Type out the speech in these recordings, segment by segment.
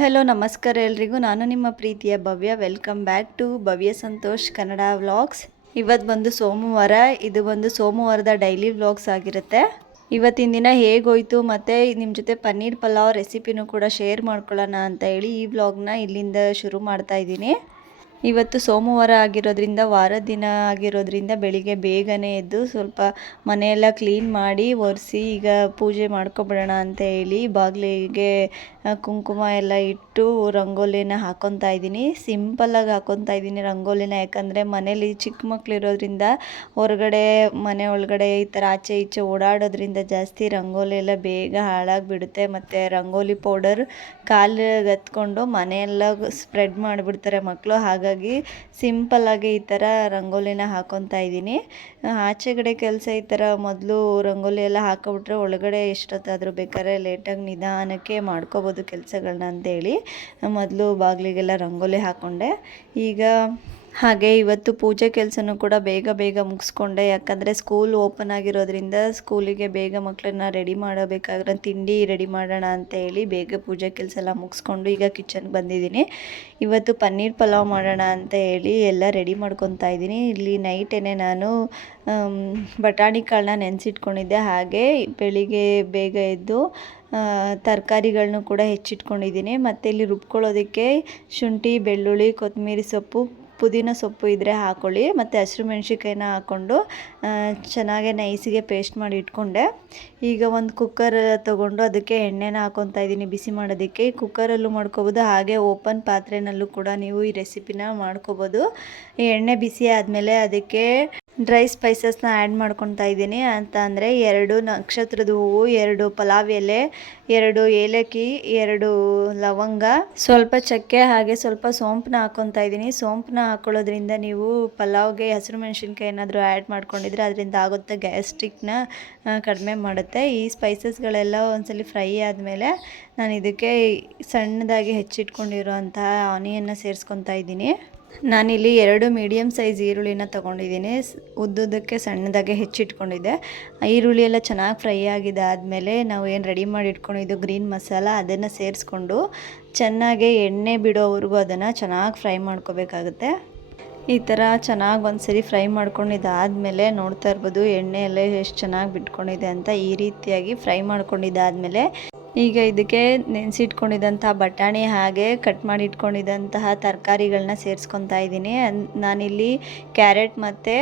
Hello, ನಮಸ್ಕಾರ ಎಲ್ರಿಗೂ. ನಾನು ನಿಮ್ಮ ಪ್ರೀತಿಯ Bhavya. Welcome back to Bhavya Santosh Kannada vlogs. ಇವತ್ತು ಬಂದು ಸೋಮವಾರ. ಇದು ಬಂದು ಸೋಮವಾರದ ಡೈಲಿ ವ್ಲಾಗ್ಸ್ ಆಗಿರುತ್ತೆ. ಇವತ್ತಿನ ದಿನ ಹೇಗೋಯ್ತು ಮತ್ತು ನಿಮ್ಮ ಜೊತೆ ಪನ್ನೀರ್ ಪಲಾವ್ ರೆಸಿಪಿನೂ ಕೂಡ ಶೇರ್ ಮಾಡ್ಕೊಳ್ಳೋಣ ಅಂತ ಹೇಳಿ ಈ ವ್ಲಾಗ್ನ ಇಲ್ಲಿಂದ ಶುರು ಮಾಡ್ತಾ ಇದ್ದೀನಿ. ಇವತ್ತು ಸೋಮವಾರ ಆಗಿರೋದ್ರಿಂದ ವಾರದ ದಿನ ಆಗಿರೋದ್ರಿಂದ ಬೆಳಿಗ್ಗೆ ಬೇಗನೆ ಎದ್ದು ಸ್ವಲ್ಪ ಮನೆಯೆಲ್ಲ ಕ್ಲೀನ್ ಮಾಡಿ ಒರೆಸಿ ಈಗ ಪೂಜೆ ಮಾಡ್ಕೊಬಿಡೋಣ ಅಂತ ಹೇಳಿ ಬಾಗಿಲಿಗೆ ಕುಂಕುಮ ಎಲ್ಲ ಇಟ್ಟು ರಂಗೋಲಿನ ಹಾಕೊತಾ ಇದ್ದೀನಿ. ಸಿಂಪಲ್ಲಾಗಿ ಹಾಕೊತಾ ಇದ್ದೀನಿ ರಂಗೋಲಿನ, ಯಾಕಂದರೆ ಮನೇಲಿ ಚಿಕ್ಕ ಮಕ್ಳು ಇರೋದ್ರಿಂದ ಹೊರಗಡೆ, ಮನೆ ಒಳಗಡೆ ಈ ಥರ ಆಚೆ ಈಚೆ ಓಡಾಡೋದ್ರಿಂದ ಜಾಸ್ತಿ ರಂಗೋಲಿ ಎಲ್ಲ ಬೇಗ ಹಾಳಾಗಿಬಿಡುತ್ತೆ. ಮತ್ತು ರಂಗೋಲಿ ಪೌಡರ್ ಕಾಲು ಹತ್ಕೊಂಡು ಮನೆಯೆಲ್ಲ ಸ್ಪ್ರೆಡ್ ಮಾಡಿಬಿಡ್ತಾರೆ ಮಕ್ಕಳು ಹಾಗಾಗಿ ಸಿಂಪಲ್ಲಾಗಿ ಈ ಥರ ರಂಗೋಲಿನ ಹಾಕೊತಾ ಇದ್ದೀನಿ. ಆಚೆಗಡೆ ಕೆಲಸ ಈ ಥರ ಮೊದಲು ರಂಗೋಲಿ ಎಲ್ಲ ಹಾಕೊಬಿಟ್ರೆ ಒಳಗಡೆ ಎಷ್ಟೊತ್ತಾದರೂ ಬೇಕಾದ್ರೆ ಲೇಟಾಗಿ ನಿಧಾನಕ್ಕೆ ಮಾಡ್ಕೋಬೋದು ಕೆಲಸಗಳನ್ನ ಅಂತೇಳಿ. ಮೊದಲು ಬಾಗಿಲಿಗೆಲ್ಲ ರಂಗೋಲಿ ಹಾಕ್ಕೊಂಡೆ ಈಗ ಹಾಗೆ ಇವತ್ತು ಪೂಜೆ ಕೆಲಸನೂ ಕೂಡ ಬೇಗ ಬೇಗ ಮುಗಿಸ್ಕೊಂಡೆ. ಯಾಕಂದರೆ ಸ್ಕೂಲ್ ಓಪನ್ ಆಗಿರೋದ್ರಿಂದ ಸ್ಕೂಲಿಗೆ ಬೇಗ ಮಕ್ಕಳನ್ನ ರೆಡಿ ಮಾಡಬೇಕಾಗಿರೋ ತಿಂಡಿ ರೆಡಿ ಮಾಡೋಣ ಅಂತ ಹೇಳಿ ಬೇಗ ಪೂಜೆ ಕೆಲಸ ಎಲ್ಲ ಮುಗಿಸ್ಕೊಂಡು ಈಗ ಕಿಚನ್ಗೆ ಬಂದಿದ್ದೀನಿ. ಇವತ್ತು ಪನ್ನೀರ್ ಪಲಾವ್ ಮಾಡೋಣ ಅಂತ ಹೇಳಿ ಎಲ್ಲ ರೆಡಿ ಮಾಡ್ಕೊತಾ ಇದ್ದೀನಿ. ಇಲ್ಲಿ ನೈಟೇನೆ ನಾನು ಬಟಾಣಿ ಕಾಳನ್ನ ನೆನೆಸಿಟ್ಕೊಂಡಿದ್ದೆ. ಹಾಗೆ ಬೆಳಿಗ್ಗೆ ಬೇಗ ಎದ್ದು ತರಕಾರಿಗಳನ್ನೂ ಕೂಡ ಹೆಚ್ಚಿಟ್ಕೊಂಡಿದ್ದೀನಿ. ಮತ್ತು ಇಲ್ಲಿ ರುಬ್ಕೊಳ್ಳೋದಕ್ಕೆ ಶುಂಠಿ, ಬೆಳ್ಳುಳ್ಳಿ ಕೊತ್ತಂಬರಿ ಸೊಪ್ಪು ಪುದೀನ ಸೊಪ್ಪು ಇದ್ದರೆ ಹಾಕ್ಕೊಳ್ಳಿ ಮತ್ತು ಹಸಿರು ಮೆಣಸಿಕಾಯಿನ ಹಾಕ್ಕೊಂಡು ಚೆನ್ನಾಗೆ ನೈಸಿಗೆ ಪೇಸ್ಟ್ ಮಾಡಿ ಇಟ್ಕೊಂಡೆ. ಈಗ ಒಂದು ಕುಕ್ಕರ್ ತೊಗೊಂಡು ಅದಕ್ಕೆ ಎಣ್ಣೆನ ಹಾಕ್ಕೊತಾ ಇದ್ದೀನಿ ಬಿಸಿ ಮಾಡೋದಕ್ಕೆ. ಕುಕ್ಕರಲ್ಲೂ ಮಾಡ್ಕೋಬೋದು, ಹಾಗೆ ಓಪನ್ ಪಾತ್ರೆನಲ್ಲೂ ಕೂಡ ನೀವು ಈ ರೆಸಿಪಿನ ಮಾಡ್ಕೋಬೋದು. ಎಣ್ಣೆ ಬಿಸಿ ಆದಮೇಲೆ ಅದಕ್ಕೆ ಡ್ರೈ ಸ್ಪೈಸಸ್ನ ಆ್ಯಡ್ ಮಾಡ್ಕೊತಾ ಇದ್ದೀನಿ. ಅಂತ ಅಂದರೆ ಎರಡು ನಕ್ಷತ್ರದ ಹೂವು, ಎರಡು ಪಲಾವ್ ಎಲೆ, ಎರಡು ಏಲಕ್ಕಿ, ಎರಡು ಲವಂಗ. ಸ್ವಲ್ಪ ಚಕ್ಕೆ ಹಾಗೆ ಸ್ವಲ್ಪ ಸೋಂಪನ್ನ ಹಾಕ್ಕೊತಾ ಇದ್ದೀನಿ. ಸೋಂಪನ್ನ ಹಾಕೊಳ್ಳೋದ್ರಿಂದ ನೀವು ಪಲಾವ್ಗೆ, ಹಸಿರು ಮೆಣಸಿನ್ಕಾಯಿ ಏನಾದರೂ ಆ್ಯಡ್ ಮಾಡ್ಕೊಂಡಿದ್ರೆ ಅದರಿಂದ ಆಗುತ್ತೆ ಗ್ಯಾಸ್ಟ್ರಿಕ್ನ ಕಡಿಮೆ ಮಾಡುತ್ತೆ. ಈ ಸ್ಪೈಸಸ್ಗಳೆಲ್ಲ ಒಂದ್ಸಲಿ ಫ್ರೈ ಆದಮೇಲೆ ನಾನು ಇದಕ್ಕೆ ಸಣ್ಣದಾಗಿ ಹೆಚ್ಚಿಟ್ಕೊಂಡಿರೋ ಅಂತಹ ಆನಿಯನ್ನು ಸೇರಿಸ್ಕೊತಾ ಇದ್ದೀನಿ. ನಾನಿಲ್ಲಿ ಎರಡು ಮೀಡಿಯಮ್ ಸೈಜ್ ಈರುಳ್ಳಿನ ತೊಗೊಂಡಿದ್ದೀನಿ. ಉದ್ದುದಕ್ಕೆ ಸಣ್ಣದಾಗೆ ಹೆಚ್ಚಿಟ್ಕೊಂಡಿದ್ದೆ. ಈರುಳ್ಳಿ ಎಲ್ಲ ಚೆನ್ನಾಗಿ ಫ್ರೈ ಆಗಿದೆ ಆದಮೇಲೆ ನಾವು ಏನು ರೆಡಿ ಮಾಡಿ ಇಟ್ಕೊಂಡಿದ್ದು ಗ್ರೀನ್ ಮಸಾಲ ಅದನ್ನು ಸೇರಿಸ್ಕೊಂಡು ಚೆನ್ನಾಗಿ ಎಣ್ಣೆ ಬಿಡೋವರೆಗೂ ಅದನ್ನು ಚೆನ್ನಾಗಿ ಫ್ರೈ ಮಾಡ್ಕೋಬೇಕಾಗುತ್ತೆ. ಈ ಥರ ಚೆನ್ನಾಗಿ ಒಂದು ಸರಿ ಫ್ರೈ ಮಾಡ್ಕೊಂಡಿದ್ದಾದಮೇಲೆ ನೋಡ್ತಾ ಇರ್ಬೋದು ಎಣ್ಣೆ ಎಷ್ಟು ಚೆನ್ನಾಗಿ ಬಿಟ್ಕೊಂಡಿದೆ ಅಂತ ಈ ರೀತಿಯಾಗಿ ಫ್ರೈ ಮಾಡ್ಕೊಂಡಿದ್ದಾದಮೇಲೆ ಈಗ ಇದಕ್ಕೆ ನೆನೆಸಿಟ್ಕೊಂಡಿದ್ದಂಥ ಬಟಾಣಿ ಹಾಗೆ ಕಟ್ ಮಾಡಿ ಇಟ್ಕೊಂಡಿದ್ದಂತಹ ತರಕಾರಿಗಳನ್ನ ಸೇರಿಸ್ಕೊತಾ ಇದ್ದೀನಿ. ನಾನಿಲ್ಲಿ ಕ್ಯಾರೆಟ್ ಮತ್ತು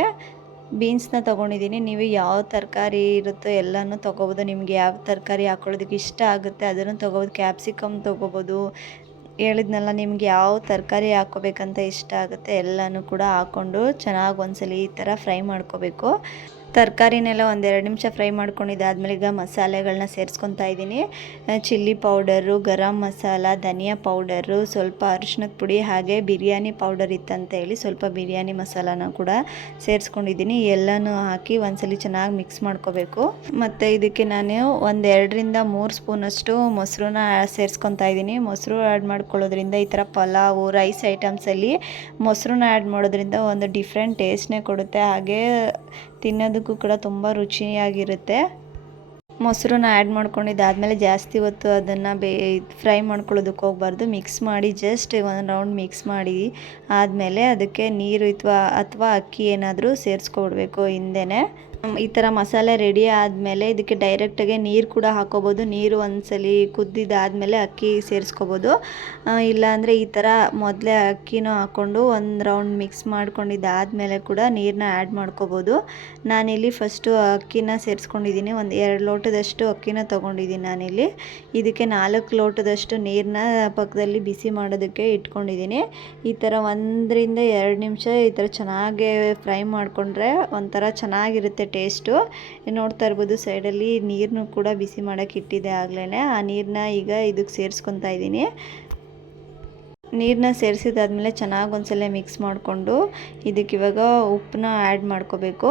ಬೀನ್ಸ್ನ ತೊಗೊಂಡಿದ್ದೀನಿ. ನೀವು ಯಾವ ತರಕಾರಿ ಇರುತ್ತೋ ಎಲ್ಲನೂ ತೊಗೋಬೋದು. ನಿಮಗೆ ಯಾವ ತರಕಾರಿ ಹಾಕೊಳ್ಳೋದಕ್ಕೆ ಇಷ್ಟ ಆಗುತ್ತೆ ಅದನ್ನು ತೊಗೋಬೋದು. ಕ್ಯಾಪ್ಸಿಕಮ್ ತೊಗೋಬೋದು. ಹೇಳಿದ್ನಲ್ಲ, ನಿಮ್ಗೆ ಯಾವ ತರಕಾರಿ ಹಾಕೋಬೇಕಂತ ಇಷ್ಟ ಆಗುತ್ತೆ ಎಲ್ಲನೂ ಕೂಡ ಹಾಕ್ಕೊಂಡು ಚೆನ್ನಾಗಿ ಒಂದ್ಸಲಿ ಈ ಥರ ಫ್ರೈ ಮಾಡ್ಕೋಬೇಕು. ತರಕಾರಿನೆಲ್ಲ ಒಂದೆರಡು ನಿಮಿಷ ಫ್ರೈ ಮಾಡ್ಕೊಂಡಿದ್ದಾದ್ಮೇಲೆ ಈಗ ಮಸಾಲೆಗಳನ್ನ ಸೇರಿಸ್ಕೊತಾ ಇದ್ದೀನಿ. ಚಿಲ್ಲಿ ಪೌಡರು, ಗರಂ ಮಸಾಲ, ಧನಿಯಾ ಪೌಡರು, ಸ್ವಲ್ಪ ಅರಿಶಿನದ ಪುಡಿ ಹಾಗೆ ಬಿರಿಯಾನಿ ಪೌಡರ್ ಇತ್ತಂತ ಹೇಳಿ ಸ್ವಲ್ಪ ಬಿರಿಯಾನಿ ಮಸಾಲಾನ ಕೂಡ ಸೇರಿಸ್ಕೊಂಡಿದ್ದೀನಿ. ಎಲ್ಲನೂ ಹಾಕಿ ಒಂದ್ಸಲಿ ಚೆನ್ನಾಗಿ ಮಿಕ್ಸ್ ಮಾಡ್ಕೋಬೇಕು. ಮತ್ತು ಇದಕ್ಕೆ ನಾನು ಒಂದೆರಡರಿಂದ ಮೂರು ಸ್ಪೂನಷ್ಟು ಮೊಸರನ್ನ ಸೇರಿಸ್ಕೊತಾ ಇದ್ದೀನಿ. ಮೊಸರು ಆ್ಯಡ್ ಮಾಡ್ಕೊಳ್ಳೋದ್ರಿಂದ ಈ ಥರ ಪಲಾವು ರೈಸ್ ಐಟಮ್ಸಲ್ಲಿ ಮೊಸರನ್ನ ಆ್ಯಡ್ ಮಾಡೋದ್ರಿಂದ ಒಂದು ಡಿಫ್ರೆಂಟ್ ಟೇಸ್ಟ್ನೇ ಕೊಡುತ್ತೆ. ಹಾಗೆ ತಿನ್ನೋದಕ್ಕೂ ಕೂಡ ತುಂಬ ರುಚಿಯಾಗಿರುತ್ತೆ. ಮೊಸರನ್ನ ಆ್ಯಡ್ ಮಾಡ್ಕೊಂಡಿದ್ದಾದಮೇಲೆ ಜಾಸ್ತಿ ಹೊತ್ತು ಅದನ್ನು ಬೇ ಫ್ರೈ ಮಾಡ್ಕೊಳ್ಳೋದಕ್ಕೆ ಹೋಗಬಾರ್ದು. ಮಿಕ್ಸ್ ಮಾಡಿ ಜಸ್ಟ್ ಒಂದು ರೌಂಡ್ ಮಿಕ್ಸ್ ಮಾಡಿ ಆದಮೇಲೆ ಅದಕ್ಕೆ ನೀರು ಅಥವಾ ಅಥವಾ ಅಕ್ಕಿ ಏನಾದರೂ ಸೇರಿಸ್ಕೊಡ್ಬೇಕು ಹಿಂದೆನೇ. ಈ ಥರ ಮಸಾಲೆ ರೆಡಿ ಆದಮೇಲೆ ಇದಕ್ಕೆ ಡೈರೆಕ್ಟಾಗೆ ನೀರು ಕೂಡ ಹಾಕೋಬೋದು. ನೀರು ಒಂದ್ಸಲಿ ಕುದ್ದಿದ್ದಾದಮೇಲೆ ಅಕ್ಕಿ ಸೇರಿಸ್ಕೋಬೋದು. ಇಲ್ಲಾಂದರೆ ಈ ಥರ ಮೊದಲೇ ಅಕ್ಕಿನೂ ಹಾಕ್ಕೊಂಡು ಒಂದು ರೌಂಡ್ ಮಿಕ್ಸ್ ಮಾಡ್ಕೊಂಡಿದ್ದಾದಮೇಲೆ ಕೂಡ ನೀರನ್ನ ಆ್ಯಡ್ ಮಾಡ್ಕೋಬೋದು. ನಾನಿಲ್ಲಿ ಫಸ್ಟು ಅಕ್ಕಿನ ಸೇರಿಸ್ಕೊಂಡಿದ್ದೀನಿ. ಒಂದು ಎರಡು ಲೋಟದಷ್ಟು ಅಕ್ಕಿನ ತೊಗೊಂಡಿದ್ದೀನಿ ನಾನಿಲ್ಲಿ. ಇದಕ್ಕೆ ನಾಲ್ಕು ಲೋಟದಷ್ಟು ನೀರನ್ನ ಪಕ್ಕದಲ್ಲಿ ಬಿಸಿ ಮಾಡೋದಕ್ಕೆ ಇಟ್ಕೊಂಡಿದ್ದೀನಿ. ಈ ಥರ ಒಂದರಿಂದ ಎರಡು ನಿಮಿಷ ಈ ಥರ ಚೆನ್ನಾಗಿ ಫ್ರೈ ಮಾಡಿಕೊಂಡ್ರೆ ಒಂಥರ ಚೆನ್ನಾಗಿರುತ್ತೆ ಟೇಸ್ಟು ನೋಡ್ತಾ ಇರ್ಬೋದು ಸೈಡಲ್ಲಿ ನೀರನ್ನು ಕೂಡ ಬಿಸಿ ಮಾಡೋಕ್ಕೆ ಇಟ್ಟಿದೆ ಆಗ್ಲೇ ಆ ನೀರನ್ನ ಈಗ ಇದಕ್ಕೆ ಸೇರಿಸ್ಕೊತಾ ಇದ್ದೀನಿ. ನೀರನ್ನ ಸೇರಿಸಿದಾದ್ಮೇಲೆ ಚೆನ್ನಾಗಿ ಒಂದ್ಸಲ ಮಿಕ್ಸ್ ಮಾಡಿಕೊಂಡು ಇದಕ್ಕೆ ಇವಾಗ ಉಪ್ಪನ್ನ ಆ್ಯಡ್ ಮಾಡ್ಕೋಬೇಕು.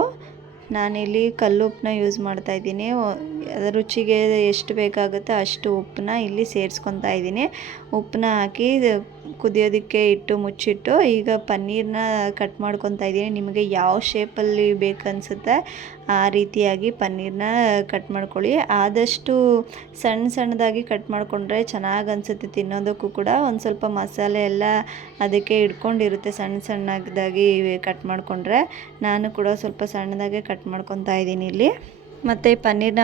ನಾನಿಲ್ಲಿ ಕಲ್ಲುಪ್ಪನ್ನ ಯೂಸ್ ಮಾಡ್ತಾ ಇದ್ದೀನಿ. ಅದರ ರುಚಿಗೆ ಎಷ್ಟು ಬೇಕಾಗುತ್ತೋ ಅಷ್ಟು ಉಪ್ಪನ್ನ ಇಲ್ಲಿ ಸೇರಿಸ್ಕೊತಾ ಇದ್ದೀನಿ. ಉಪ್ಪನ್ನ ಹಾಕಿ ಕುದಿಯೋದಕ್ಕೆ ಇಟ್ಟು ಮುಚ್ಚಿಟ್ಟು ಈಗ ಪನ್ನೀರನ್ನ ಕಟ್ ಮಾಡ್ಕೊತಾ ಇದ್ದೀನಿ. ನಿಮಗೆ ಯಾವ ಶೇಪಲ್ಲಿ ಬೇಕನ್ಸುತ್ತೆ ಆ ರೀತಿಯಾಗಿ ಪನ್ನೀರನ್ನ ಕಟ್ ಮಾಡ್ಕೊಳ್ಳಿ. ಆದಷ್ಟು ಸಣ್ಣ ಸಣ್ಣದಾಗಿ ಕಟ್ ಮಾಡಿಕೊಂಡ್ರೆ ಚೆನ್ನಾಗಿ ಅನಿಸುತ್ತೆ ತಿನ್ನೋದಕ್ಕೂ ಕೂಡ. ಒಂದು ಸ್ವಲ್ಪ ಮಸಾಲೆ ಎಲ್ಲ ಅದಕ್ಕೆ ಇಟ್ಕೊಂಡಿರುತ್ತೆ ಸಣ್ಣ ಸಣ್ಣದಾಗಿ ಕಟ್ ಮಾಡಿಕೊಂಡ್ರೆ. ನಾನು ಕೂಡ ಸ್ವಲ್ಪ ಸಣ್ಣದಾಗೆ ಕಟ್ ಮಾಡ್ಕೊತಾ ಇದ್ದೀನಿ ಇಲ್ಲಿ. ಮತ್ತು ಪನ್ನೀರ್ನ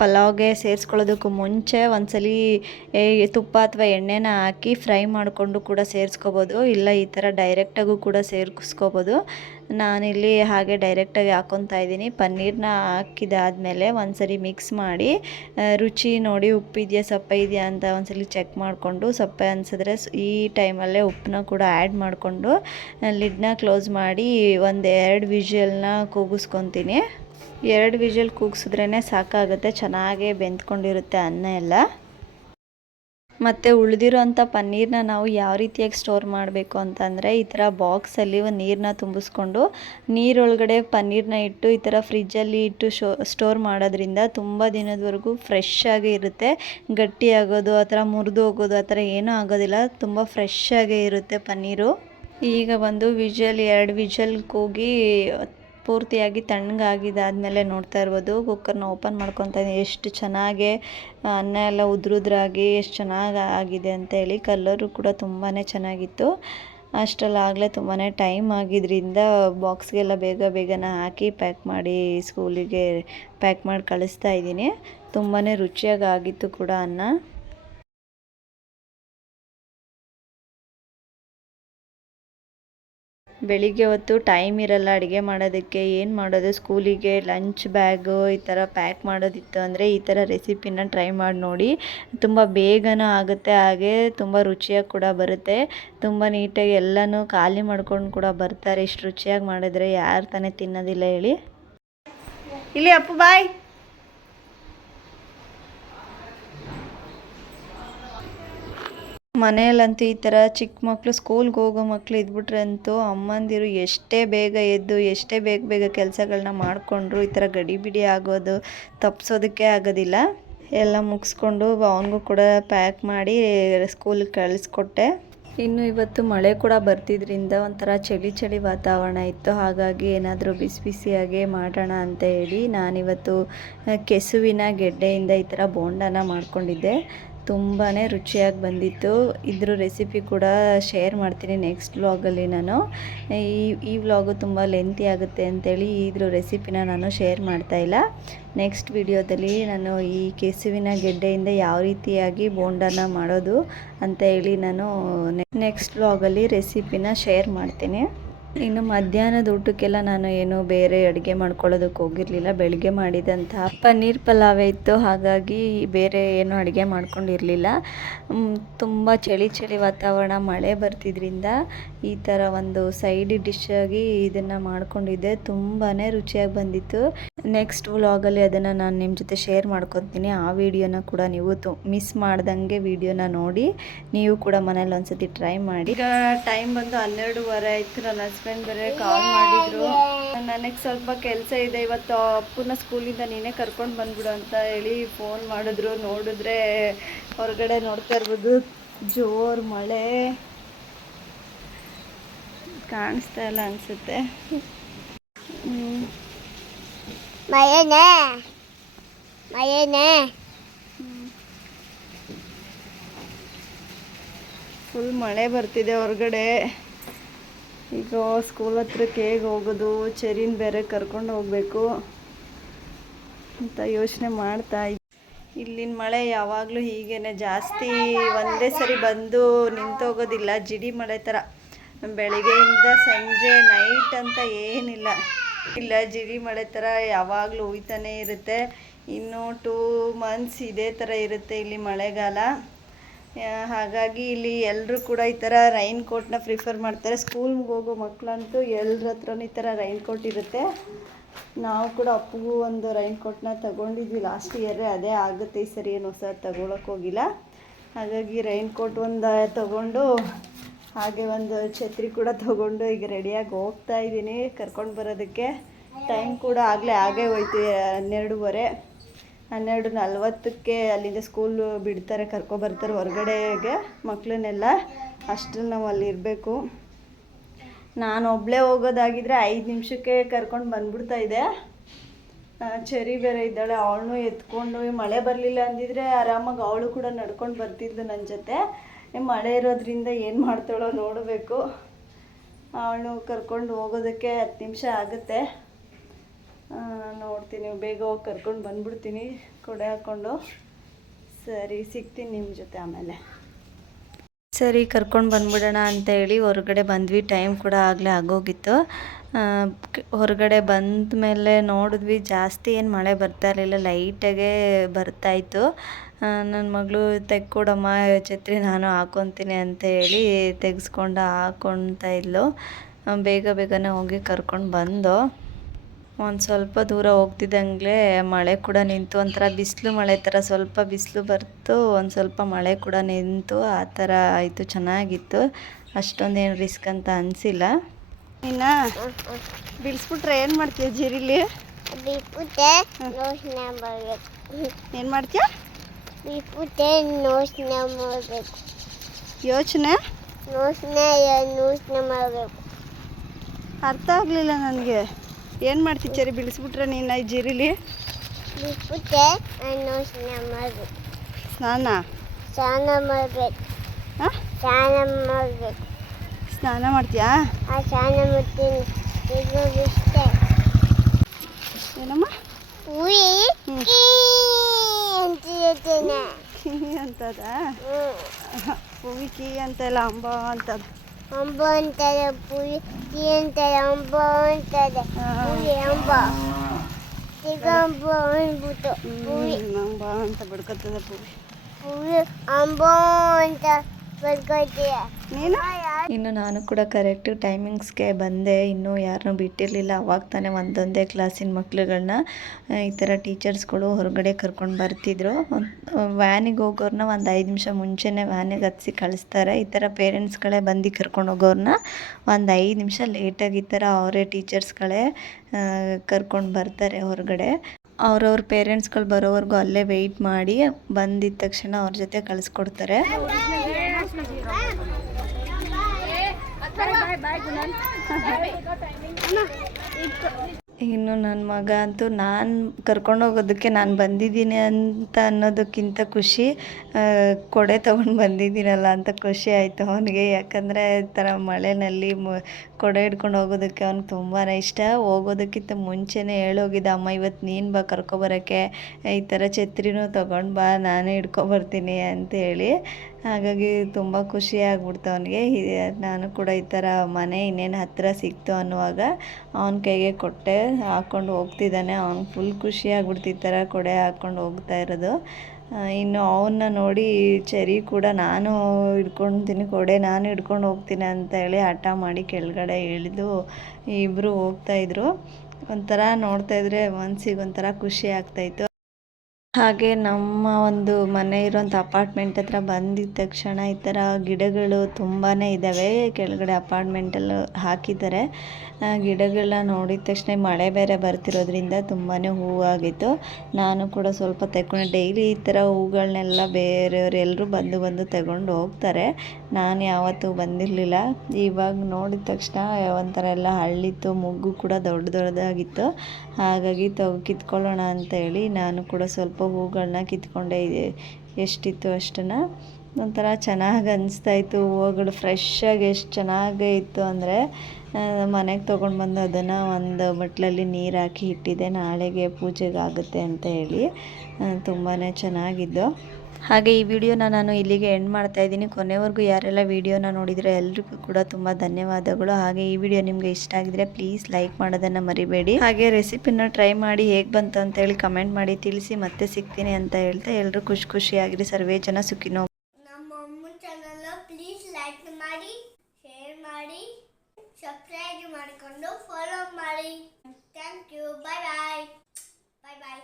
ಪಲಾವ್ಗೆ ಸೇರಿಸ್ಕೊಳ್ಳೋದಕ್ಕೂ ಮುಂಚೆ ಒಂದ್ಸಲಿ ತುಪ್ಪ ಅಥವಾ ಎಣ್ಣೆನ ಹಾಕಿ ಫ್ರೈ ಮಾಡಿಕೊಂಡು ಕೂಡ ಸೇರಿಸ್ಕೋಬೋದು. ಇಲ್ಲ, ಈ ಥರ ಡೈರೆಕ್ಟಾಗೂ ಕೂಡ ಸೇರಿಸ್ಕೋಬೋದು. ನಾನಿಲ್ಲಿ ಹಾಗೆ ಡೈರೆಕ್ಟಾಗಿ ಹಾಕ್ಕೊತಾ ಇದ್ದೀನಿ. ಪನ್ನೀರನ್ನ ಹಾಕಿದಾದ್ಮೇಲೆ ಒಂದ್ಸರಿ ಮಿಕ್ಸ್ ಮಾಡಿ ರುಚಿ ನೋಡಿ ಉಪ್ಪಿದೆಯಾ ಸಪ್ಪೆ ಇದೆಯಾ ಅಂತ ಒಂದ್ಸಲಿ ಚೆಕ್ ಮಾಡಿಕೊಂಡು, ಸಪ್ಪೆ ಅನಿಸಿದ್ರೆ ಈ ಟೈಮಲ್ಲೇ ಉಪ್ಪನ್ನ ಕೂಡ ಆ್ಯಡ್ ಮಾಡಿಕೊಂಡು ಲಿಡ್ನ ಕ್ಲೋಸ್ ಮಾಡಿ ಒಂದು ಎರಡು ವಿಷಲ್ನ ಕೂಗಿಸ್ಕೊತೀನಿ. ಎರಡು ವಿಷಲ್ ಕೂಗಿಸಿದ್ರೇ ಸಾಕಾಗುತ್ತೆ, ಚೆನ್ನಾಗೇ ಬೆಂದ್ಕೊಂಡಿರುತ್ತೆ ಅನ್ನ ಎಲ್ಲ. ಮತ್ತು ಉಳಿದಿರೋಂಥ ಪನ್ನೀರನ್ನ ನಾವು ಯಾವ ರೀತಿಯಾಗಿ ಸ್ಟೋರ್ ಮಾಡಬೇಕು ಅಂತಂದರೆ, ಈ ಥರ ಬಾಕ್ಸಲ್ಲಿ ನೀರನ್ನ ತುಂಬಿಸ್ಕೊಂಡು, ನೀರೊಳಗಡೆ ಪನ್ನೀರನ್ನ ಇಟ್ಟು, ಈ ಥರ ಫ್ರಿಜ್ಜಲ್ಲಿ ಇಟ್ಟು ಶೋ ಸ್ಟೋರ್ ಮಾಡೋದ್ರಿಂದ ತುಂಬ ದಿನದವರೆಗೂ ಫ್ರೆಶ್ ಆಗಿ ಇರುತ್ತೆ. ಗಟ್ಟಿ ಆಗೋದು, ಆ ಥರ ಮುರಿದು ಹೋಗೋದು, ಆ ಥರ ಏನೂ ಆಗೋದಿಲ್ಲ. ತುಂಬ ಫ್ರೆಶ್ ಆಗೇ ಇರುತ್ತೆ ಪನ್ನೀರು. ಈಗ ಬಂದು ವಿಜಲ್, ಎರಡು ವಿಜಲ್ ಕೂಗಿ ಪೂರ್ತಿಯಾಗಿ ತಣ್ಣಗಾಗಿದ್ದಾದಮೇಲೆ ನೋಡ್ತಾ ಇರ್ಬೋದು. ಕುಕ್ಕರ್ನ ಓಪನ್ ಮಾಡ್ಕೊತಾ ಇದ್ದೀನಿ. ಎಷ್ಟು ಚೆನ್ನಾಗೆ ಅನ್ನ ಎಲ್ಲ ಉದುರುದ್ರಾಗಿ ಎಷ್ಟು ಚೆನ್ನಾಗಿ ಆಗಿದೆ ಅಂತೇಳಿ ಕಲ್ಲರು ಕೂಡ ತುಂಬಾ ಚೆನ್ನಾಗಿತ್ತು. ಅಷ್ಟರಲ್ಲಾಗಲೇ ತುಂಬಾ ಟೈಮ್ ಆಗಿದ್ದರಿಂದ ಬಾಕ್ಸ್ಗೆಲ್ಲ ಬೇಗ ಬೇಗನೆ ಹಾಕಿ ಪ್ಯಾಕ್ ಮಾಡಿ ಸ್ಕೂಲಿಗೆ ಪ್ಯಾಕ್ ಮಾಡಿ ಕಳಿಸ್ತಾ ಇದ್ದೀನಿ. ತುಂಬಾ ರುಚಿಯಾಗಿ ಆಗಿತ್ತು ಕೂಡ ಅನ್ನ. ಬೆಳಿಗ್ಗೆ ಹೊತ್ತು ಟೈಮ್ ಇರಲ್ಲ, ಅಡುಗೆ ಮಾಡೋದಕ್ಕೆ, ಏನು ಮಾಡೋದು ಸ್ಕೂಲಿಗೆ ಲಂಚ್ ಬ್ಯಾಗು ಈ ಥರ ಪ್ಯಾಕ್ ಮಾಡೋದಿತ್ತು ಅಂದರೆ ಈ ಥರ ರೆಸಿಪಿನ ಟ್ರೈ ಮಾಡಿ ನೋಡಿ. ತುಂಬ ಬೇಗನೂ ಆಗುತ್ತೆ, ಹಾಗೆ ತುಂಬ ರುಚಿಯಾಗಿ ಕೂಡ ಬರುತ್ತೆ. ತುಂಬ ನೀಟಾಗಿ ಎಲ್ಲನೂ ಖಾಲಿ ಮಾಡ್ಕೊಂಡು ಕೂಡ ಬರ್ತಾರೆ, ಇಷ್ಟು ರುಚಿಯಾಗಿ ಮಾಡಿದ್ರೆ ಯಾರು ತಾನೇ ತಿನ್ನೋದಿಲ್ಲ ಹೇಳಿ. ಇಲ್ಲಿ ಅಪ್ಪು ಬಾಯ್ ಮನೆಯಲ್ಲಂತೂ ಈ ಥರ ಚಿಕ್ಕ ಮಕ್ಕಳು ಸ್ಕೂಲ್ಗೆ ಹೋಗೋ ಮಕ್ಕಳು ಇದ್ಬಿಟ್ರೆ ಅಂತೂ ಅಮ್ಮಂದಿರು ಎಷ್ಟೇ ಬೇಗ ಎದ್ದು, ಎಷ್ಟೇ ಬೇಗ ಬೇಗ ಕೆಲಸಗಳನ್ನ ಮಾಡಿಕೊಂಡ್ರು ಈ ಥರ ಗಡಿಬಿಡಿ ಆಗೋದು ತಪ್ಪಿಸೋದಕ್ಕೆ ಆಗೋದಿಲ್ಲ. ಎಲ್ಲ ಮುಗಿಸ್ಕೊಂಡು ಅವನಿಗೂ ಕೂಡ ಪ್ಯಾಕ್ ಮಾಡಿ ಸ್ಕೂಲಿಗೆ ಕಳಿಸ್ಕೊಟ್ಟೆ. ಇನ್ನು ಇವತ್ತು ಮಳೆ ಕೂಡ ಬರ್ತಿದ್ರಿಂದ ಒಂಥರ ಚಳಿ ಚಳಿ ವಾತಾವರಣ ಇತ್ತು. ಹಾಗಾಗಿ ಏನಾದರೂ ಬಿಸಿ ಬಿಸಿಯಾಗೆ ಮಾಡೋಣ ಅಂತ ಹೇಳಿ ನಾನಿವತ್ತು ಕೆಸುವಿನ ಗೆಡ್ಡೆಯಿಂದ ಈ ಥರ ಬೋಂಡನ ಮಾಡ್ಕೊಂಡಿದ್ದೆ. ತುಂಬಾ ರುಚಿಯಾಗಿ ಬಂದಿತ್ತು. ಇದ್ರ ರೆಸಿಪಿ ಕೂಡ ಶೇರ್ ಮಾಡ್ತೀನಿ ನೆಕ್ಸ್ಟ್ ವ್ಲಾಗಲ್ಲಿ ನಾನು. ಈ ಈ ವ್ಲಾಗು ತುಂಬ ಲೆಂತಿ ಆಗುತ್ತೆ ಅಂತೇಳಿ ಇದ್ರ ರೆಸಿಪಿನ ನಾನು ಶೇರ್ ಮಾಡ್ತಾ ಇಲ್ಲ. ನೆಕ್ಸ್ಟ್ ವಿಡಿಯೋದಲ್ಲಿ ನಾನು ಈ ಕೆಸುವಿನ ಗೆಡ್ಡೆಯಿಂದ ಯಾವ ರೀತಿಯಾಗಿ ಬೋಂಡನ ಮಾಡೋದು ಅಂತ ಹೇಳಿ ನಾನು ನೆಕ್ಸ್ಟ್ ವ್ಲಾಗಲ್ಲಿ ರೆಸಿಪಿನ ಶೇರ್ ಮಾಡ್ತೀನಿ. ಇನ್ನು ಮಧ್ಯಾಹ್ನದ ಊಟಕ್ಕೆಲ್ಲ ನಾನು ಏನು ಬೇರೆ ಅಡುಗೆ ಮಾಡ್ಕೊಳ್ಳೋದಕ್ಕೆ ಹೋಗಿರಲಿಲ್ಲ. ಬೆಳಗ್ಗೆ ಮಾಡಿದಂತಹ ಪನ್ನೀರ್ ಪಲಾವ್ ಇತ್ತು. ಹಾಗಾಗಿ ಬೇರೆ ಏನು ಅಡುಗೆ ಮಾಡ್ಕೊಂಡಿರಲಿಲ್ಲ. ತುಂಬ ಚಳಿ ಚಳಿ ವಾತಾವರಣ, ಮಳೆ ಬರ್ತಿದ್ರಿಂದ ಈ ಥರ ಒಂದು ಸೈಡ್ ಡಿಶ್ ಆಗಿ ಇದನ್ನು ಮಾಡ್ಕೊಂಡಿದ್ದೆ. ತುಂಬಾ ರುಚಿಯಾಗಿ ಬಂದಿತ್ತು. ನೆಕ್ಸ್ಟ್ ವ್ಲಾಗಲ್ಲಿ ಅದನ್ನು ನಾನು ನಿಮ್ಮ ಜೊತೆ ಶೇರ್ ಮಾಡ್ಕೊತೀನಿ. ಆ ವಿಡಿಯೋನ ಕೂಡ ನೀವು ತು, ಮಿಸ್ ಮಾಡ್ದಂಗೆ ವಿಡಿಯೋನ ನೋಡಿ. ನೀವು ಕೂಡ ಮನೇಲಿ ಒಂದ್ಸತಿ ಟ್ರೈ ಮಾಡಿ. ಈಗ ಟೈಮ್ ಬಂದು ಹನ್ನೆರಡುವರೆ ಆಯಿತು ನನ್ನ ಹಸ್ಬೆಂಡ್ ಬೇರೆ ಕಾಲ್ ಮಾಡಿದ್ರು. ನನಗೆ ಸ್ವಲ್ಪ ಕೆಲಸ ಇದೆ ಇವತ್ತು ಅಪ್ಪನ ಸ್ಕೂಲಿಂದ ನೀನೇ ಕರ್ಕೊಂಡು ಬಂದ್ಬಿಡು ಅಂತ ಹೇಳಿ ಫೋನ್ ಮಾಡಿದ್ರು. ನೋಡಿದ್ರೆ ಹೊರಗಡೆ ನೋಡ್ತಾ ಇರ್ಬೋದು. ಜೋರು ಮಳೆ. ಕಾಣಿಸ್ತಾ ಇಲ್ಲ ಅನಿಸುತ್ತೆ. ಮಳೆನೇ? ಮಳೆನೇ? ಫುಲ್ ಮಳೆ ಬರ್ತಿದೆ ಹೊರಗಡೆ. ಈಗ ಸ್ಕೂಲ್ ಹತ್ರಕ್ಕೆ ಹೇಗೆ ಹೋಗೋದು, ಚೆರಿನ ಬೇರೆ ಕರ್ಕೊಂಡು ಹೋಗಬೇಕು ಅಂತ ಯೋಚನೆ ಮಾಡ್ತಾ ಇಲ್ಲಿನ ಮಳೆ ಯಾವಾಗಲೂ ಹೀಗೇನೆ, ಜಾಸ್ತಿ ಒಂದೇ ಸರಿ ಬಂದು ನಿಂತೋಗೋದಿಲ್ಲ, ಜಿಡಿ ಮಳೆ ಥರ ಬೆಳಿಗ್ಗೆಯಿಂದ ಸಂಜೆ ನೈಟ್ ಅಂತ ಏನಿಲ್ಲ. ಇಲ್ಲ, ಜಿಡಿ ಮಳೆ ಥರ ಯಾವಾಗಲೂ ಹೋಯ್ತಾನೆ ಇರುತ್ತೆ. ಇನ್ನು ಟೂ ಮಂತ್ಸ್ ಇದೇ ಥರ ಇರುತ್ತೆ ಇಲ್ಲಿ ಮಳೆಗಾಲ. ಹಾಗಾಗಿ ಇಲ್ಲಿ ಎಲ್ಲರೂ ಕೂಡ ಈ ಥರ ರೈನ್ ಕೋಟ್ನ ಪ್ರಿಫರ್ ಮಾಡ್ತಾರೆ. ಸ್ಕೂಲ್ಗೆ ಹೋಗೋ ಮಕ್ಕಳಂತೂ ಎಲ್ಲರ ಹತ್ರನೂ ಈ ಥರ ರೈನ್ ಕೋಟ್ ಇರುತ್ತೆ. ನಾವು ಕೂಡ ಅಪ್ಪಗೂ ಒಂದು ರೈನ್ ಕೋಟ್ನ ತಗೊಂಡಿದ್ವಿ ಲಾಸ್ಟ್ ಇಯರೇ ಅದೇ ಆಗುತ್ತೆ ಈ ಸರಿ ಏನು ಹೊಸ ತಗೊಳಕ್ಕೆ ಹೋಗಿಲ್ಲ. ಹಾಗಾಗಿ ರೈನ್ ಕೋಟ್ ಒಂದು ತಗೊಂಡು, ಹಾಗೆ ಒಂದು ಛತ್ರಿ ಕೂಡ ತಗೊಂಡು ಈಗ ರೆಡಿಯಾಗಿ ಹೋಗ್ತಾ ಇದ್ದೀನಿ ಕರ್ಕೊಂಡು ಬರೋದಕ್ಕೆ. ಟೈಮ್ ಕೂಡ ಆಗಲೇ ಆಗೇ ಹೋಯ್ತು, ಹನ್ನೆರಡೂವರೆ. ಹನ್ನೆರಡು ನಲ್ವತ್ತಕ್ಕೆ ಅಲ್ಲಿಂದ ಸ್ಕೂಲ್ ಬಿಡ್ತಾರೆ ಕರ್ಕೊಬರ್ತಾರೆ ಹೊರಗಡೆಗೆ ಮಕ್ಕಳನ್ನೆಲ್ಲ ಅಷ್ಟು ನಾವು ಅಲ್ಲಿ ಇರಬೇಕು. ನಾನು ಒಬ್ಬಳೇ ಹೋಗೋದಾಗಿದ್ರೆ ಐದು ನಿಮಿಷಕ್ಕೆ ಕರ್ಕೊಂಡು ಬಂದ್ಬಿಡ್ತಾ ಇದ್ದೆ ಆ, ಚರಿ ಬೇರೆ ಇದ್ದಾಳೆ ಅವಳನ್ನೂ ಎತ್ಕೊಂಡು ಮಳೆ ಬರಲಿಲ್ಲ ಅಂದಿದ್ರೆ ಆರಾಮಾಗಿ ಅವಳು ಕೂಡ ನಡ್ಕೊಂಡು ಬರ್ತಿದ್ಲು ನನ್ನ ಜೊತೆ. ಮಳೆ ಇರೋದ್ರಿಂದ ಏನು ಮಾಡ್ತಾಳೋ ನೋಡಬೇಕು. ಅವಳು ಕರ್ಕೊಂಡು ಹೋಗೋದಕ್ಕೆ ಹತ್ತು ನಿಮಿಷ ಆಗುತ್ತೆ. ನೋಡ್ತೀನಿ ಬೇಗ ಹೋಗಿ ಕರ್ಕೊಂಡು ಬಂದ್ಬಿಡ್ತೀನಿ, ಕೊಡೆ ಹಾಕ್ಕೊಂಡು ಸರಿ, ಸಿಗ್ತೀನಿ ನಿಮ್ಮ ಜೊತೆ ಆಮೇಲೆ. ಸರಿ, ಕರ್ಕೊಂಡು ಬಂದ್ಬಿಡೋಣ ಅಂತ ಹೇಳಿ ಹೊರಗಡೆ ಬಂದ್ವಿ. ಟೈಮ್ ಕೂಡ ಆಗಲೇ ಆಗೋಗಿತ್ತು. ಹೊರಗಡೆ ಬಂದ ಮೇಲೆ ನೋಡಿದ್ವಿ, ಜಾಸ್ತಿ ಏನು ಮಳೆ ಬರ್ತಾ ಇರಲಿಲ್ಲ, ಲೈಟಾಗೆ ಬರ್ತಾಯಿತ್ತು ನನ್ನ ಮಗಳು, ತೆಗ್ಕೊಡಮ್ಮ, ಛತ್ರಿ ನಾನು ಹಾಕೊತೀನಿ ಅಂತ ಹೇಳಿ ತೆಗೆಸ್ಕೊಂಡು ಹಾಕೊಳ್ತಾ ಇದ್ಲು. ಬೇಗ ಬೇಗನೆ ಹೋಗಿ ಕರ್ಕೊಂಡು ಬಂದು. ಒಂದು ಸ್ವಲ್ಪ ದೂರ ಹೋಗ್ತಿದ್ದಂಗೆ ಮಳೆ ಕೂಡ ನಿಂತು ಒಂಥರ ಬಿಸಿಲು ಮಳೆ ಥರ ಸ್ವಲ್ಪ ಬಿಸಿಲು ಬರ್ತು ಒಂದು ಸ್ವಲ್ಪ ಮಳೆ ಕೂಡ ನಿಂತು ಆ ಥರ ಆಯಿತು ಚೆನ್ನಾಗಿತ್ತು. ಅಷ್ಟೊಂದೇನು ರಿಸ್ಕ್ ಅಂತ ಅನಿಸಿಲ್ಲ. ಇನ್ನು ಬಿಡಿಸ್ಬಿಟ್ರೆ ಏನು ಮಾಡ್ತೀಯ ಜೀರಿಲಿ? ಏನು ಮಾಡ್ತೀಯ? ಯೋಚನೆ? ಯೋಚನೆ ಅರ್ಥ ಆಗಲಿಲ್ಲ ನನಗೆ. ಏನು ಮಾಡ್ತಿ ಚರಿ ಬಿಡಿಸ್ಬಿಟ್ರೆ ನೀನು ಈ ಜೀರಿಲಿ? ಸ್ನಾನ ಸ್ನಾನ? ಮಾಡಬೇಕು. ಸ್ನಾನ ಮಾಡಬೇಕು. ಸ್ನಾನ ಮಾಡ್ತೀಯಾ? ಆ ಸ್ನಾನ ಮಾಡ್ತೀನಿ. ಏನಮ್ಮ. ಕೀ ಅಂತದ? ಹೂವಿ ಕೀ ಅಂತೆಲ್ಲ ಅಂಬ ಅಂತದ. ಅಂಬ ಅಂತಾರೆ ಪುರಿ ಕೀ ಅಂತಾರೆ ಅಂಬ ಅಂತಾರೆ ಹಾ. ಪುರಿ ಅಂಬ ಈಗ ಅಂಬ ಅಂದ್ಬಿಟ್ಟು ಪುರಿ ಅಂಬ ಅಂತ ಬಿಡ್ಕೊತದ ಹೂವಿ ಪುರಿ ಅಂಬ ಅಂತ ಬರ್ಕೊತೀಯ ನೀನು ಇನ್ನು ನಾನು ಕೂಡ ಕರೆಕ್ಟ್ ಟೈಮಿಂಗ್ಸ್ಗೆ ಬಂದೆ. ಇನ್ನೂ ಯಾರನ್ನೂ ಬಿಟ್ಟಿರಲಿಲ್ಲ. ಅವಾಗ ತಾನೇ ಒಂದೊಂದೇ ಕ್ಲಾಸಿನ ಮಕ್ಕಳುಗಳನ್ನ ಈ ಥರ ಟೀಚರ್ಸ್ಗಳು ಹೊರಗಡೆ ಕರ್ಕೊಂಡು ಬರ್ತಿದ್ರು. ವ್ಯಾನಿಗೆ ಹೋಗೋರ್ನ ಒಂದು ಐದು ನಿಮಿಷ ಮುಂಚೆನೇ ವ್ಯಾನಿಗೆ ಹತ್ಸಿ ಕಳಿಸ್ತಾರೆ. ಈ ಥರ ಪೇರೆಂಟ್ಸ್ಗಳೇ ಬಂದು ಕರ್ಕೊಂಡು ಹೋಗೋರನ್ನ ಒಂದು ಐದು ನಿಮಿಷ ಲೇಟಾಗಿ ಈ ಥರ ಅವರೇ ಟೀಚರ್ಸ್ಗಳೇ ಕರ್ಕೊಂಡು ಬರ್ತಾರೆ ಹೊರಗಡೆ. ಅವ್ರವ್ರ ಪೇರೆಂಟ್ಸ್ಗಳು ಬರೋವರೆಗೂ ಅಲ್ಲೇ ವೆಯ್ಟ್ ಮಾಡಿ ಬಂದಿದ್ದ ತಕ್ಷಣ ಅವ್ರ ಜೊತೆ ಕಳಿಸ್ಕೊಡ್ತಾರೆ. ಇನ್ನು ನನ್ನ ಮಗ ಅಂತೂ ನಾನು ಕರ್ಕೊಂಡು ಹೋಗೋದಕ್ಕೆ ನಾನು ಬಂದಿದ್ದೀನಿ ಅಂತ ಅನ್ನೋದಕ್ಕಿಂತ ಖುಷಿ ಕೊಡೆ ತೊಗೊಂಡು ಬಂದಿದ್ದೀನಲ್ಲ ಅಂತ ಖುಷಿ ಆಯಿತು ಅವನಿಗೆ. ಯಾಕಂದರೆ ಈ ಥರ ಮಳೆನಲ್ಲಿ ಕೊಡೆ ಹಿಡ್ಕೊಂಡು ಹೋಗೋದಕ್ಕೆ ಅವ್ನಿಗೆ ತುಂಬಾ ಇಷ್ಟ. ಹೋಗೋದಕ್ಕಿಂತ ಮುಂಚೆನೇ ಹೇಳೋಗಿದ್ದ ಅಮ್ಮ ಇವತ್ತು ನೀನು ಬಾ ಕರ್ಕೊಬರೋಕ್ಕೆ ಈ ಥರ ಛತ್ರಿನೂ ತೊಗೊಂಡು ಬಾ, ನಾನೇ ಹಿಡ್ಕೊಬರ್ತೀನಿ ಅಂತೇಳಿ ಹಾಗಾಗಿ ತುಂಬ ಖುಷಿ ಆಗ್ಬಿಡ್ತು ಅವನಿಗೆ. ನಾನು ಕೂಡ ಈ ಥರ ಮನೆ ಇನ್ನೇನು ಹತ್ತಿರ ಸಿಕ್ತು ಅನ್ನುವಾಗ ಅವನ ಕೈಗೆ ಕೊಟ್ಟೆ, ಹಾಕ್ಕೊಂಡು ಹೋಗ್ತಿದ್ದಾನೆ. ಅವ್ನು ಫುಲ್ ಖುಷಿ ಆಗ್ಬಿಡ್ತು ಈ ಥರ ಕೊಡೆ ಹಾಕ್ಕೊಂಡು ಹೋಗ್ತಾ ಇರೋದು. ಇನ್ನು ಅವನ್ನ ನೋಡಿ ಚರಿ ಕೂಡ ನಾನು ಹಿಡ್ಕೊಳ್ತೀನಿ ಕೊಡೆ ನಾನು ಹಿಡ್ಕೊಂಡು ಹೋಗ್ತೀನಿ ಅಂತ ಹೇಳಿ ಹಠ ಮಾಡಿ ಕೆಳಗಡೆ ಇಳಿದು ಇಬ್ಬರು ಹೋಗ್ತಾಯಿದ್ರು ಒಂಥರ ನೋಡ್ತಾಯಿದ್ರೆ ಮನ್ಸಿಗೆ ಒಂಥರ ಖುಷಿ ಆಗ್ತಾಯಿತ್ತು ಹಾಗೆ ನಮ್ಮ ಒಂದು ಮನೆ ಇರೋಂಥ ಅಪಾರ್ಟ್ಮೆಂಟ್ ಹತ್ರ ಬಂದಿದ್ದ ತಕ್ಷಣ ಈ ಥರ ಗಿಡಗಳು ತುಂಬಾ ಇದ್ದಾವೆ ಕೆಳಗಡೆ ಅಪಾರ್ಟ್ಮೆಂಟಲ್ಲಿ ಹಾಕಿದ್ದಾರೆ. ಗಿಡಗಳನ್ನ ನೋಡಿದ ತಕ್ಷಣ ಮಳೆ ಬೇರೆ ಬರ್ತಿರೋದ್ರಿಂದ ತುಂಬಾ ಹೂವಾಗಿತ್ತು ನಾನು ಕೂಡ ಸ್ವಲ್ಪ ತೆಕ್ಕೊಂಡು. ಡೈಲಿ ಈ ಥರ ಹೂಗಳನ್ನೆಲ್ಲ ಬೇರೆಯವರೆಲ್ಲರೂ ಬಂದು ಬಂದು ತಗೊಂಡು ಹೋಗ್ತಾರೆ. ನಾನು ಯಾವತ್ತೂ ಬಂದಿರಲಿಲ್ಲ. ಇವಾಗ ನೋಡಿದ ತಕ್ಷಣ ಒಂಥರ ಎಲ್ಲ ಹಳ್ಳಿತ್ತು. ಮುಗ್ಗು ಕೂಡ ದೊಡ್ಡ ದೊಡ್ಡದಾಗಿತ್ತು. ಹಾಗಾಗಿ ತಗೋ ಕಿತ್ಕೊಳ್ಳೋಣ ಅಂತ ಹೇಳಿ ನಾನು ಕೂಡ ಸ್ವಲ್ಪ ಹೂಗಳನ್ನ ಕಿತ್ಕೊಂಡೆ ಎಷ್ಟಿತ್ತು ಅಷ್ಟನ್ನು? ಒಂಥರ ಚೆನ್ನಾಗಿ ಅನಿಸ್ತಾ ಇತ್ತು ಹೂವುಗಳು ಫ್ರೆಶ್ಶಾಗಿ ಎಷ್ಟು ಚೆನ್ನಾಗೇ ಇತ್ತು ಅಂದರೆ ಮನೆಗೆ ತೊಗೊಂಡು ಬಂದು ಅದನ್ನು ಒಂದು ಬಟ್ಲಲ್ಲಿ ನೀರು ಹಾಕಿ ಇಟ್ಟಿದ್ದೆ ನಾಳೆಗೆ ಪೂಜೆಗೆ ಆಗುತ್ತೆ ಅಂತ ಹೇಳಿ ತುಂಬಾ ಚೆನ್ನಾಗಿದ್ದು. ಹಾಗೆ ಈ ವಿಡಿಯೋನ ನಾನು ಇಲ್ಲಿಗೆ ಎಂಡ್ ಮಾಡ್ತಾ ಇದ್ದೀನಿ. ಕೊನೆವರೆಗೂ ಯಾರೆಲ್ಲ ವಿಡಿಯೋನ ನೋಡಿದರೆ ಎಲ್ರಿಗೂ ಕೂಡ ತುಂಬ ಧನ್ಯವಾದಗಳು. ಹಾಗೆ ಈ ವಿಡಿಯೋ ನಿಮಗೆ ಇಷ್ಟ ಆಗಿದ್ರೆ ಪ್ಲೀಸ್ ಲೈಕ್ ಮಾಡೋದನ್ನು ಮರಿಬೇಡಿ. ಹಾಗೆ ರೆಸಿಪಿನ ಟ್ರೈ ಮಾಡಿ ಹೇಗೆ ಬಂತು ಅಂತ ಹೇಳಿ ಕಮೆಂಟ್ ಮಾಡಿ ತಿಳಿಸಿ, ಮತ್ತೆ ಸಿಗ್ತೀನಿ ಅಂತ ಹೇಳ್ತಾ ಎಲ್ಲರೂ ಖುಷಿ ಖುಷಿಯಾಗಿರಿ. ಸರ್ವೇ ಜನ ಸುಖಿನೋ ನಮ್ಮ ಮಾಡಿ ಸಬ್ಸ್ಕ್ರೈಬ್ ಮಾಡಿಕೊಂಡು ಫಾಲೋ ಮಾಡಿ. Thank you bye bye bye bye